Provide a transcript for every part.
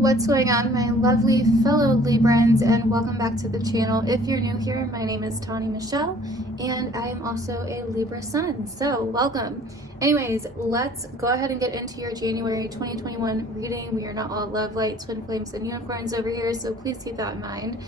What's going on, my lovely fellow Librans, and welcome back to the channel. If you're new here, my name is Tawny Michelle and I am also a Libra sun, so welcome. Anyways, let's go ahead and get into your January 2021 reading. We are not all love, light, twin flames, and unicorns over here, so please keep that in mind.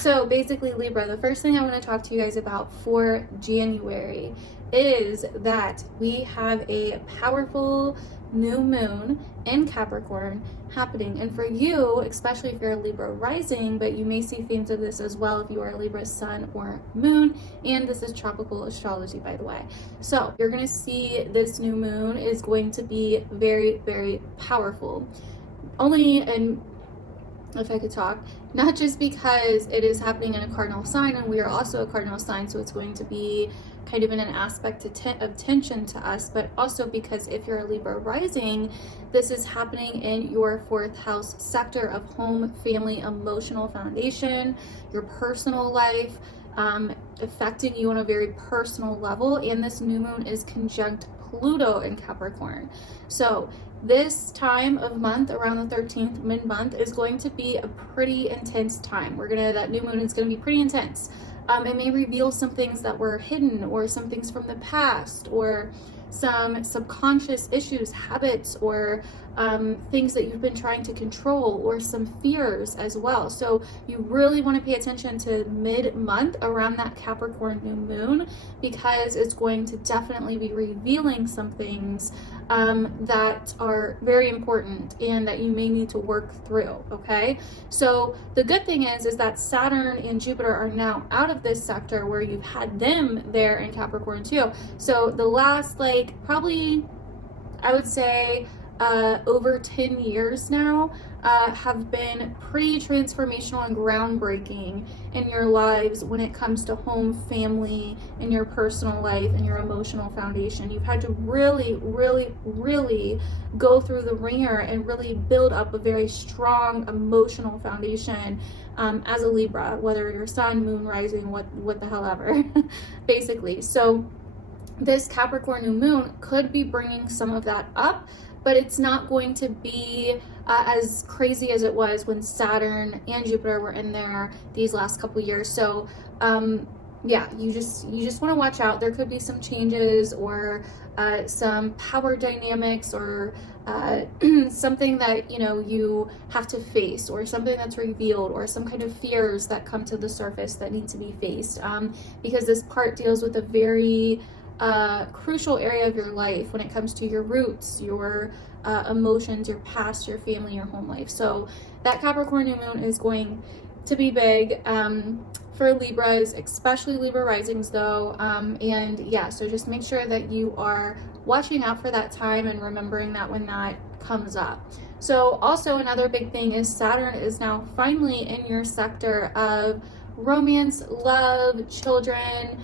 So basically, Libra, the first thing I want to talk to you guys about for January is that we have a powerful new moon in Capricorn happening. And for you, especially if you're a Libra rising, but you may see themes of this as well if you are a Libra sun or moon, and this is tropical astrology, by the way. So you're going to see this new moon is going to be very, very powerful. Only, and if I could talk, not just because it is happening in a cardinal sign and we are also a cardinal sign, so it's going to be kind of in an aspect of tension to us, but also because if you're a Libra rising, this is happening in your fourth house sector of home, family, emotional foundation, your personal life, affecting you on a very personal level. And this new moon is conjunct Pluto in Capricorn. So this time of month, around the 13th, mid-month, is going to be a pretty intense time. That new moon is going to be pretty intense. It may reveal some things that were hidden, or some things from the past, or some subconscious issues, habits, or things that you've been trying to control, or some fears as well. So you really want to pay attention to mid-month around that Capricorn new moon, because it's going to definitely be revealing some things that are very important and that you may need to work through. Okay, so the good thing is that Saturn and Jupiter are now out of this sector where you've had them there in Capricorn too. So the last, probably, I would say over 10 years now have been pretty transformational and groundbreaking in your lives when it comes to home, family, and your personal life and your emotional foundation. You've had to really, really, really go through the ringer and really build up a very strong emotional foundation as a Libra, whether you're sun, moon, rising, what the hell ever, basically. So this Capricorn new moon could be bringing some of that up, but it's not going to be as crazy as it was when Saturn and Jupiter were in there these last couple years. So yeah, you just want to watch out. There could be some changes, or some power dynamics, or something that you have to face, or something that's revealed, or some kind of fears that come to the surface that need to be faced, because this part deals with a very crucial area of your life when it comes to your roots, your emotions, your past, your family, your home life. So that Capricorn new moon is going to be big for Libras, especially Libra risings though. And yeah, so just make sure that you are watching out for that time and remembering that when that comes up. So also another big thing is Saturn is now finally in your sector of romance, love, children,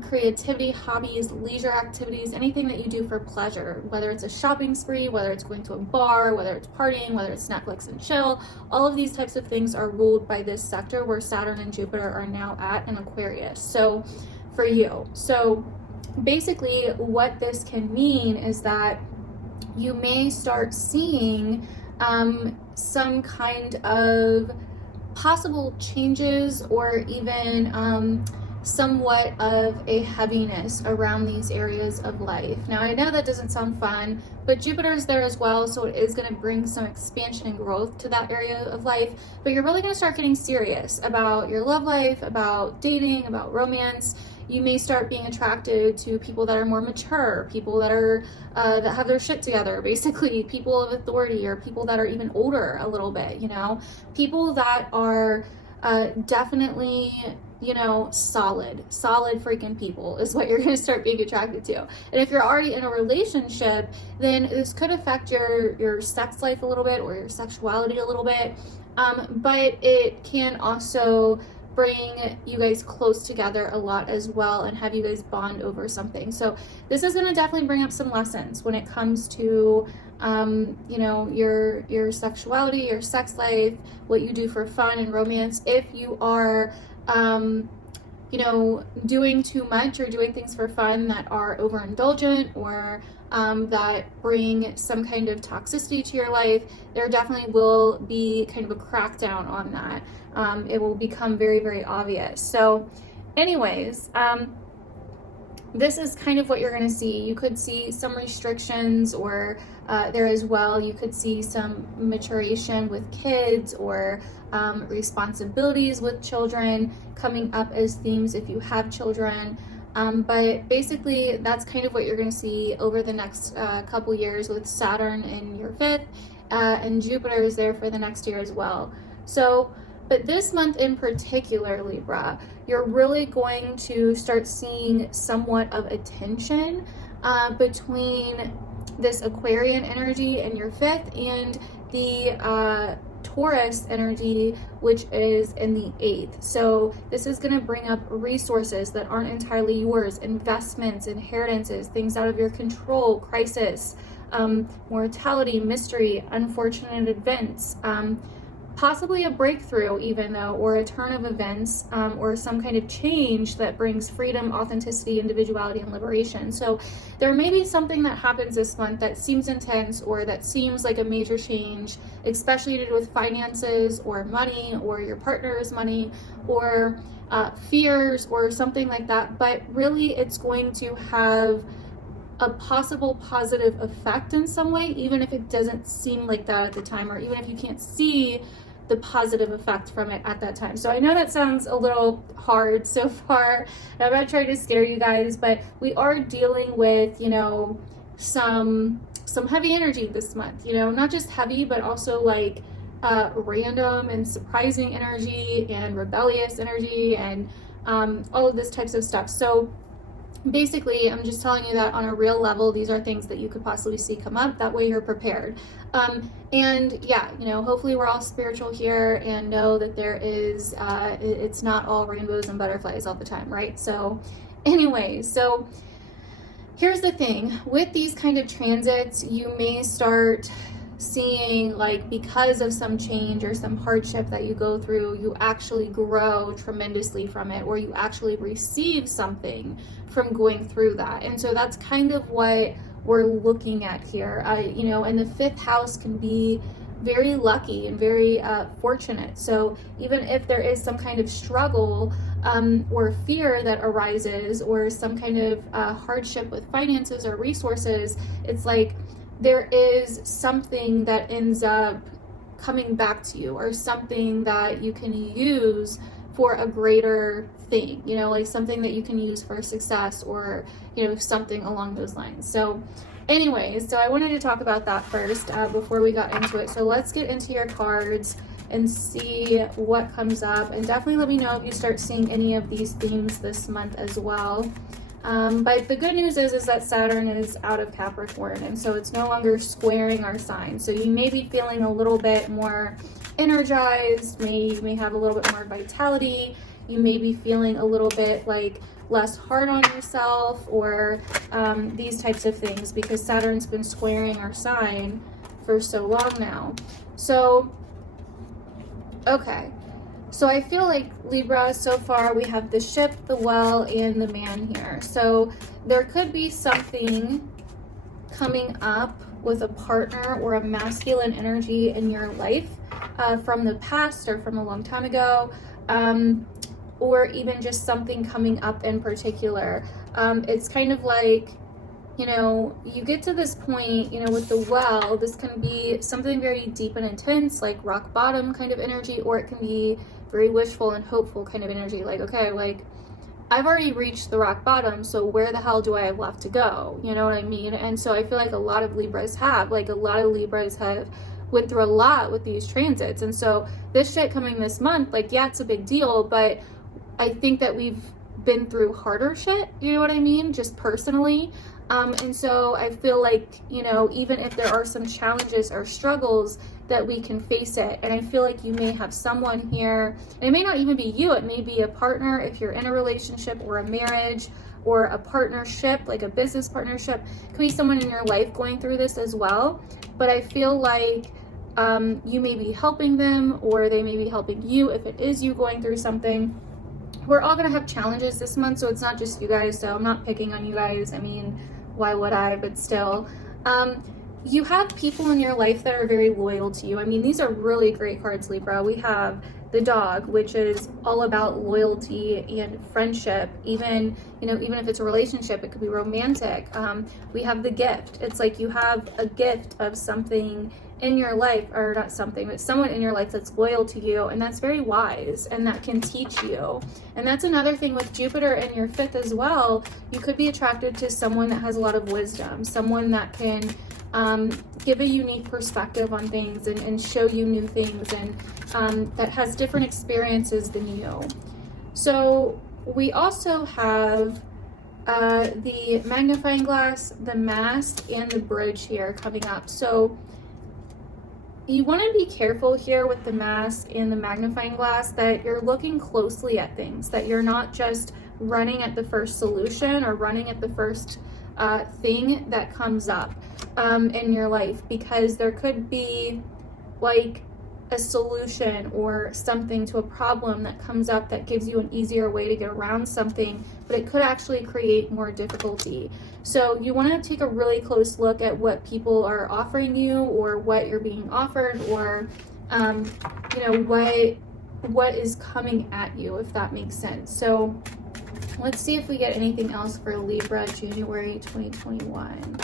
creativity, hobbies, leisure activities, anything that you do for pleasure, whether it's a shopping spree, whether it's going to a bar, whether it's partying, whether it's Netflix and chill. All of these types of things are ruled by this sector where Saturn and Jupiter are now at in Aquarius. So for you, so basically what this can mean is that you may start seeing some kind of possible changes, or even somewhat of a heaviness around these areas of life. Now, I know that doesn't sound fun, but Jupiter is there as well, so it is going to bring some expansion and growth to that area of life. But you're really going to start getting serious about your love life, about dating, about romance. You may start being attracted to people that are more mature, people that are that have their shit together, basically people of authority, or people that are even older a little bit, people that are definitely solid freaking people is what you're going to start being attracted to. And if you're already in a relationship, then this could affect your sex life a little bit, or your sexuality a little bit, but it can also bring you guys close together a lot as well, and have you guys bond over something. So this is going to definitely bring up some lessons when it comes to your sexuality, your sex life, what you do for fun and romance. If you are you know, doing too much or doing things for fun that are overindulgent or that bring some kind of toxicity to your life, there definitely will be kind of a crackdown on that. It will become very, very obvious. So anyways, this is kind of what you're going to see. You could see some restrictions, or there as well, you could see some maturation with kids, or responsibilities with children coming up as themes if you have children. But basically, that's kind of what you're going to see over the next couple years, with Saturn in your 5th, and Jupiter is there for the next year as well. So, but this month in particular, Libra, you're really going to start seeing somewhat of a tension between this Aquarian energy in your 5th and the Taurus energy, which is in the 8th. So this is going to bring up resources that aren't entirely yours, investments, inheritances, things out of your control, crisis, mortality, mystery, unfortunate events, possibly a breakthrough even though, or a turn of events, or some kind of change that brings freedom, authenticity, individuality, and liberation. So there may be something that happens this month that seems intense, or that seems like a major change, especially to do with finances or money or your partner's money, or fears or something like that. But really it's going to have a possible positive effect in some way, even if it doesn't seem like that at the time, or even if you can't see the positive effect from it at that time. So I know that sounds a little hard so far. I'm not trying to scare you guys, but we are dealing with, you know, some heavy energy this month, you know, not just heavy, but also like random and surprising energy and rebellious energy and all of this types of stuff. So basically, I'm just telling you that on a real level, these are things that you could possibly see come up. That way you're prepared. And yeah, you know, hopefully we're all spiritual here and know that there is, it's not all rainbows and butterflies all the time, right? So anyway, so here's the thing. With these kind of transits, you may start seeing, like, because of some change or some hardship that you go through, you actually grow tremendously from it, or you actually receive something from going through that. And so that's kind of what we're looking at here. You know, and the 5th house can be very lucky and very fortunate. So even if there is some kind of struggle or fear that arises, or some kind of hardship with finances or resources, it's like there is something that ends up coming back to you, or something that you can use for a greater thing, you know, like something that you can use for success, or, you know, something along those lines. So anyways, so I wanted to talk about that first before we got into it. So let's get into your cards and see what comes up, and definitely let me know if you start seeing any of these themes this month as well. But the good news is that Saturn is out of Capricorn, and so it's no longer squaring our sign. So you may be feeling a little bit more energized, you may have a little bit more vitality, you may be feeling a little bit like less hard on yourself, or these types of things, because Saturn's been squaring our sign for so long now. So, okay. So I feel like, Libra, so far we have the Ship, the Well, and the Man here. So there could be something coming up with a partner or a masculine energy in your life from the past or from a long time ago, or even just something coming up in particular. It's kind of like, you know, you get to this point, you know, with the Well, this can be something very deep and intense, like rock bottom kind of energy, or it can be very wishful and hopeful kind of energy, like, okay, like, I've already reached the rock bottom, so where the hell do I have left to go? You know what I mean? And so I feel like a lot of Libras have went through a lot with these transits. And so this shit coming this month, like, yeah, it's a big deal, but I think that we've been through harder shit, you know what I mean? Just personally. And so I feel like, you know, even if there are some challenges or struggles, that we can face it. And I feel like you may have someone here, and it may not even be you, it may be a partner if you're in a relationship, or a marriage, or a partnership, like a business partnership. It could be someone in your life going through this as well. But I feel like you may be helping them, or they may be helping you if it is you going through something. we're all going to have challenges this month, so it's not just you guys, so I'm not picking on you guys. I mean, why would I? But still, you have people in your life that are very loyal to you. I mean, these are really great cards, Libra. We have the dog, which is all about loyalty and friendship. Even, you know, even if it's a relationship, it could be romantic. We have the gift. It's like you have a gift of something in your life, or not something, but someone in your life that's loyal to you, and that's very wise and that can teach you. And that's another thing with Jupiter in your 5th as well. You could be attracted to someone that has a lot of wisdom, someone that can give a unique perspective on things and show you new things, and that has different experiences than you. So we also have the magnifying glass, the mask, and the bridge here coming up. So you want to be careful here with the mask and the magnifying glass that you're looking closely at things, that you're not just running at the first solution or running at the first thing that comes up in your life, because there could be like a solution or something to a problem that comes up that gives you an easier way to get around something, but it could actually create more difficulty. So you want to take a really close look at what people are offering you, or what you're being offered, or you know, what is coming at you, if that makes sense. So let's see if we get anything else for Libra January 2021.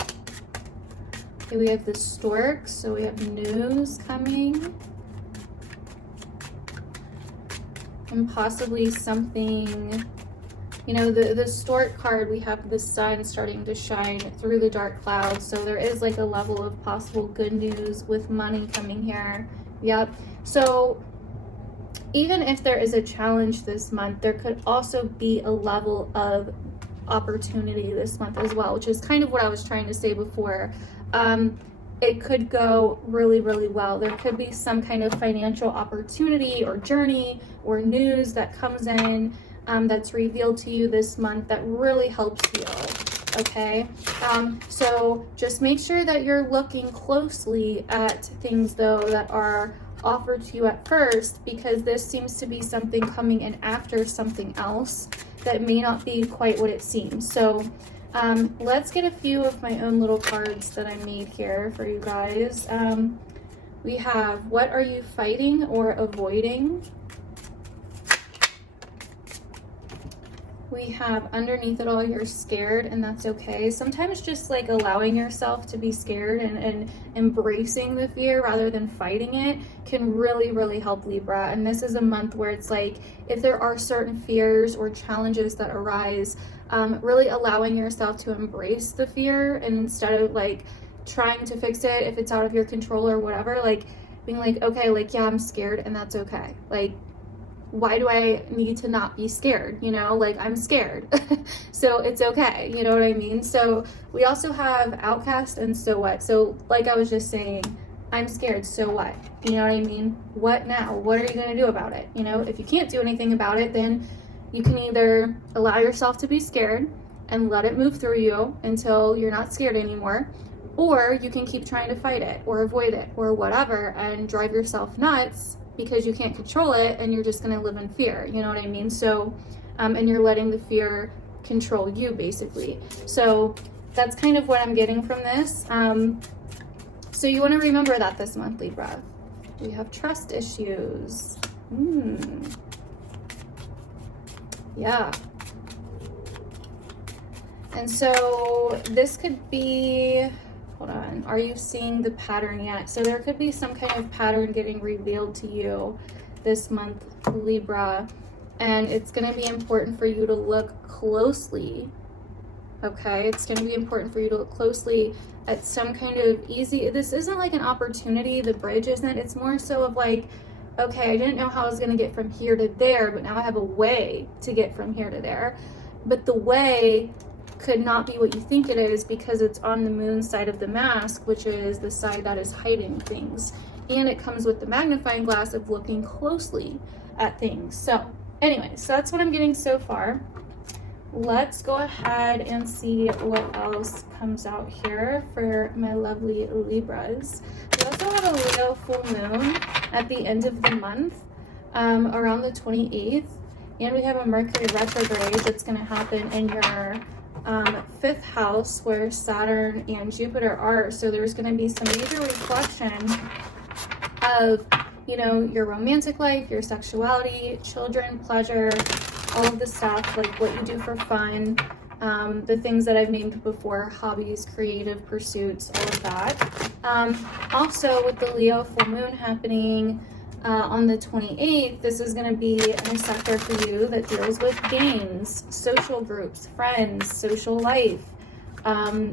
Okay, we have the stork, so we have news coming. And possibly something, you know, the stork card, we have the sun starting to shine through the dark clouds. So there is like a level of possible good news with money coming here. Yep. So even if there is a challenge this month, there could also be a level of opportunity this month as well, which is kind of what I was trying to say before. It could go really, really well. There could be some kind of financial opportunity or journey or news that comes in that's revealed to you this month that really helps you, okay? So just make sure that you're looking closely at things, though, that are offered to you at first, because this seems to be something coming in after something else that may not be quite what it seems. So let's get a few of my own little cards that I made here for you guys. We have, what are you fighting or avoiding? We have, underneath it all, you're scared, and that's okay. Sometimes just like allowing yourself to be scared and embracing the fear rather than fighting it can really, really help, Libra. And this is a month where it's like, if there are certain fears or challenges that arise, really allowing yourself to embrace the fear, and instead of like trying to fix it if it's out of your control or whatever, like being like, okay, like, yeah, I'm scared, and that's okay. Like, why do I need to not be scared? You know, like, I'm scared. So it's okay. You know what I mean? So we also have outcast and so what. So like I was just saying, I'm scared, so what? You know what I mean? What now? What are you going to do about it? You know, if you can't do anything about it, then you can either allow yourself to be scared and let it move through you until you're not scared anymore, or you can keep trying to fight it or avoid it or whatever and drive yourself nuts because you can't control it, and you're just going to live in fear. You know what I mean? So, and you're letting the fear control you, basically. So that's kind of what I'm getting from this. So you want to remember that this month, Libra. We have trust issues. Yeah. And so this could be, hold on, are you seeing the pattern yet? So there could be some kind of pattern getting revealed to you this month, Libra, and it's going to be important for you to look closely. Okay, it's going to be important for you to look closely at some kind of easy, this isn't like an opportunity, the bridge isn't, it's more so of like, okay, I didn't know how I was going to get from here to there, but now I have a way to get from here to there. But the way could not be what you think it is, because it's on the moon side of the mask, which is the side that is hiding things. And it comes with the magnifying glass of looking closely at things. So anyways, so that's what I'm getting so far. Let's go ahead and see what else comes out here for my lovely Libras. We also have a Leo full moon at the end of the month, around the 28th. And we have a Mercury retrograde that's going to happen in your 5th house where Saturn and Jupiter are. So there's going to be some major reflection of, you know, your romantic life, your sexuality, children, pleasure, all of the stuff, like what you do for fun, the things that I've named before, hobbies, creative pursuits, all of that. Also, with the Leo full moon happening on the 28th, this is going to be a sector for you that deals with games, social groups, friends, social life,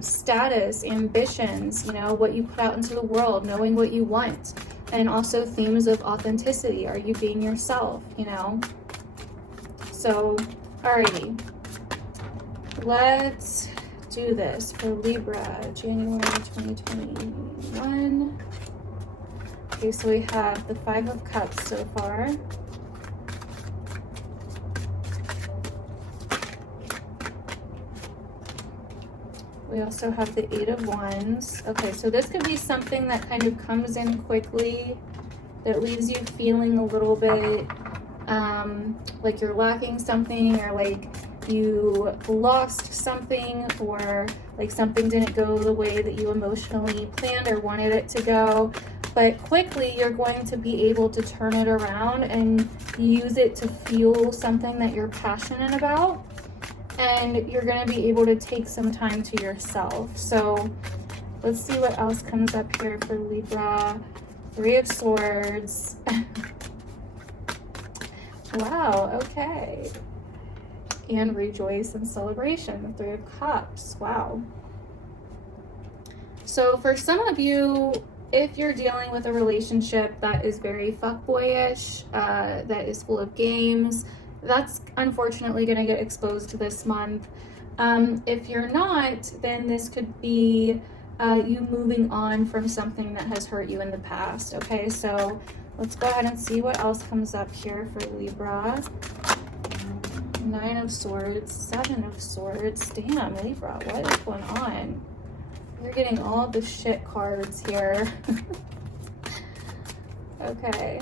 status, ambitions, you know, what you put out into the world, knowing what you want, and also themes of authenticity. Are you being yourself, you know? So, alrighty. Let's do this for Libra, January 2021. Okay, so we have the 5 of Cups so far. We also have the 8 of Wands. Okay, so this could be something that kind of comes in quickly, that leaves you feeling a little bit like you're lacking something, or like you lost something, or like something didn't go the way that you emotionally planned or wanted it to go. But quickly you're going to be able to turn it around and use it to fuel something that you're passionate about. And you're going to be able to take some time to yourself. So let's see what else comes up here for Libra. 3 of Swords. Wow, okay. And rejoice and celebration, the 3 of Cups. Wow. So for some of you, if you're dealing with a relationship that is very fuckboyish, that is full of games, that's unfortunately going to get exposed this month. If you're not, then this could be you moving on from something that has hurt you in the past. Okay, so let's go ahead and see what else comes up here for Libra. 9 of Swords, 7 of Swords. Damn, Libra, what is going on? You're getting all the shit cards here. Okay.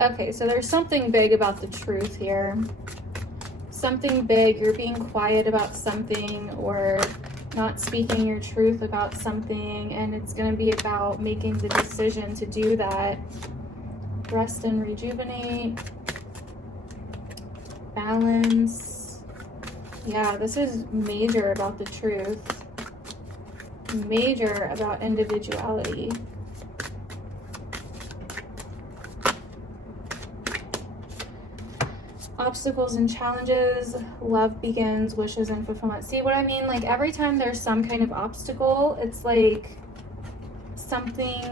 Okay, so there's something big about the truth here. Something big, you're being quiet about something, or not speaking your truth about something, and it's going to be about making the decision to do that. Rest and rejuvenate. Balance. Yeah, this is major about the truth. Major about individuality. Obstacles and challenges, love begins, wishes and fulfillment. See what I mean? Like every time there's some kind of obstacle, it's like something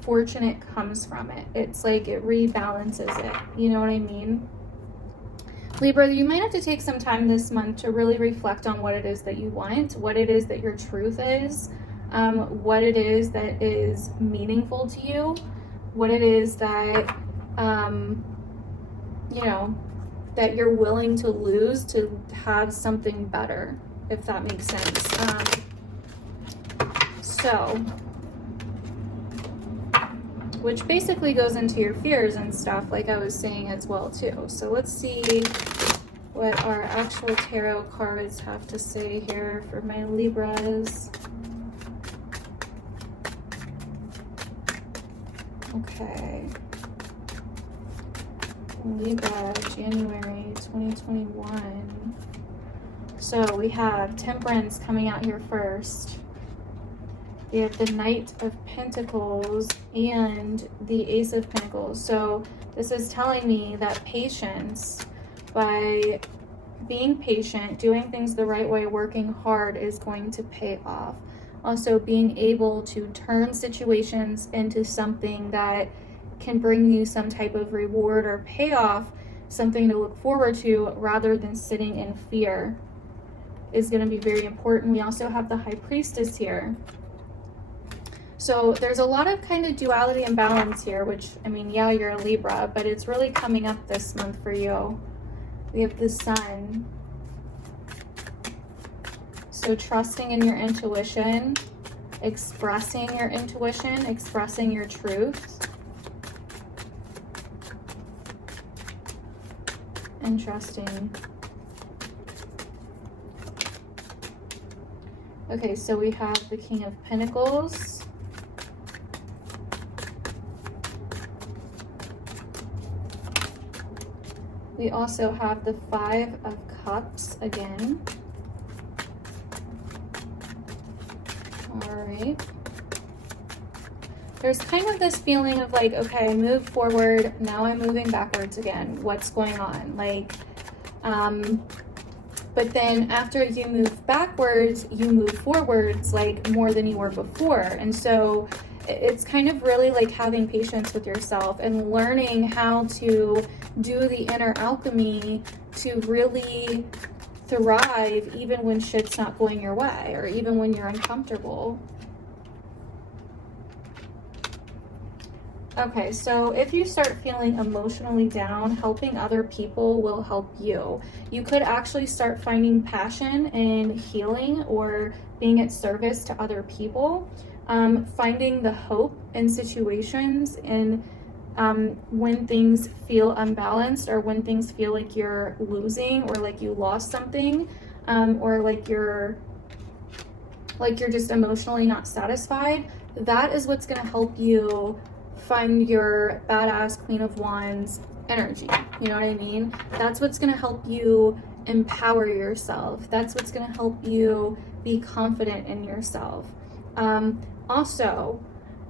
fortunate comes from it. It's like it rebalances it. You know what I mean? Libra, you might have to take some time this month to really reflect on what it is that you want, what it is that your truth is, what it is that is meaningful to you, what it is that, you know, that you're willing to lose to have something better, if that makes sense. Which basically goes into your fears and stuff, like I was saying as well too. So let's see what our actual tarot cards have to say here for my Libras. Okay. Libra, January 2021. So we have Temperance coming out here first. We have the Knight of Pentacles and the Ace of Pentacles. So this is telling me that patience, by being patient, doing things the right way, working hard, is going to pay off. Also being able to turn situations into something that can bring you some type of reward or payoff, something to look forward to rather than sitting in fear, is going to be very important. We also have the High Priestess here. So there's a lot of kind of duality and balance here, which, I mean, yeah, you're a Libra, but it's really coming up this month for you. We have the Sun. So trusting in your intuition, expressing your intuition, expressing your truth. Interesting. Okay, so we have the King of Pentacles. We also have the Five of Cups again. All right. There's kind of this feeling of like, okay, I moved forward, now I'm moving backwards again. What's going on? Like, but then after you move backwards, you move forwards like more than you were before. And so it's kind of really like having patience with yourself and learning how to do the inner alchemy to really thrive even when shit's not going your way or even when you're uncomfortable. Okay, so if you start feeling emotionally down, helping other people will help you. You could actually start finding passion in healing or being at service to other people. Finding the hope in situations and when things feel unbalanced or when things feel like you're losing or like you lost something, or like you're just emotionally not satisfied. That is what's going to help you find your badass Queen of Wands energy. You know what I mean? That's what's going to help you empower yourself. That's what's going to help you be confident in yourself. Also,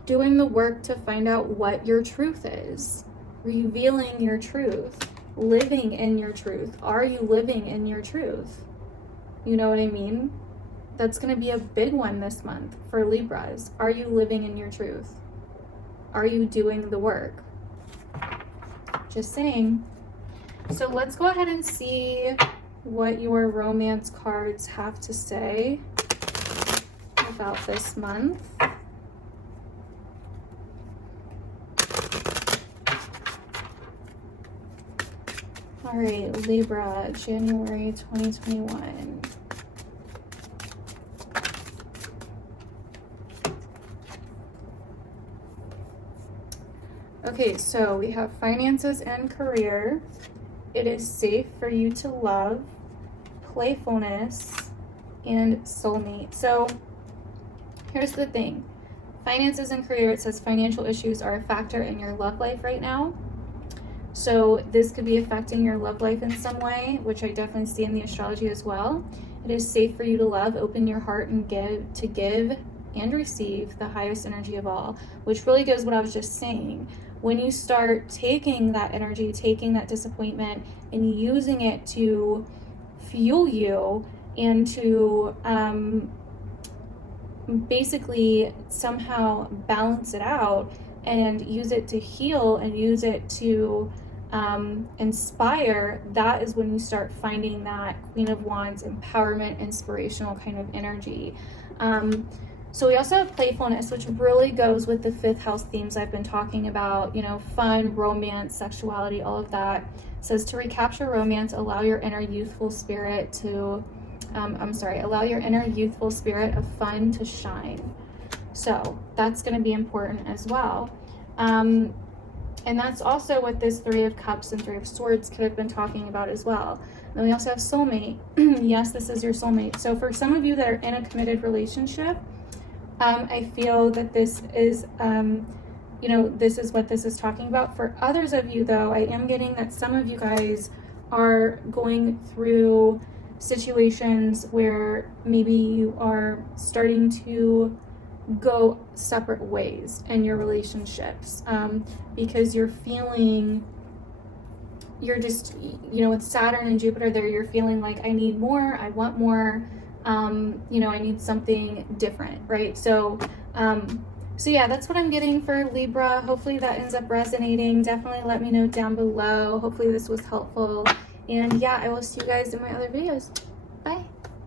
doing the work to find out what your truth is, revealing your truth, living in your truth. Are you living in your truth? You know what I mean? That's going to be a big one this month for Libras. Are you living in your truth? Are you doing the work? Just saying. So let's go ahead and see what your romance cards have to say about this month. All right, Libra, January 2021. Okay, so we have finances and career. It is safe for you to love, playfulness, and soulmate. So here's the thing. Finances and career, it says financial issues are a factor in your love life right now. So this could be affecting your love life in some way, which I definitely see in the astrology as well. It is safe for you to love, open your heart, and give and receive the highest energy of all, which really goes what I was just saying. When you start taking that energy, taking that disappointment, and using it to fuel you and to basically somehow balance it out and use it to heal and use it to inspire, that is when you start finding that Queen of Wands empowerment, inspirational kind of energy. So we also have playfulness, which really goes with the fifth house themes I've been talking about, you know, fun, romance, sexuality, all of that. It says to recapture romance, allow your inner youthful spirit to, allow your inner youthful spirit of fun to shine. So that's going to be important as well. And that's also what this Three of Cups and Three of Swords could have been talking about as well. Then we also have soulmate. Yes, this is your soulmate. So for some of you that are in a committed relationship, I feel that this is, this is what this is talking about. For others of you, though, I am getting that some of you guys are going through situations where maybe you are starting to go separate ways in your relationships, because you're just, with Saturn and Jupiter there, you're feeling like, I need more, I want more, I need something different, right? So yeah, that's what I'm getting for Libra. Hopefully that ends up resonating. Definitely let me know down below. Hopefully this was helpful. And yeah, I will see you guys in my other videos. Bye.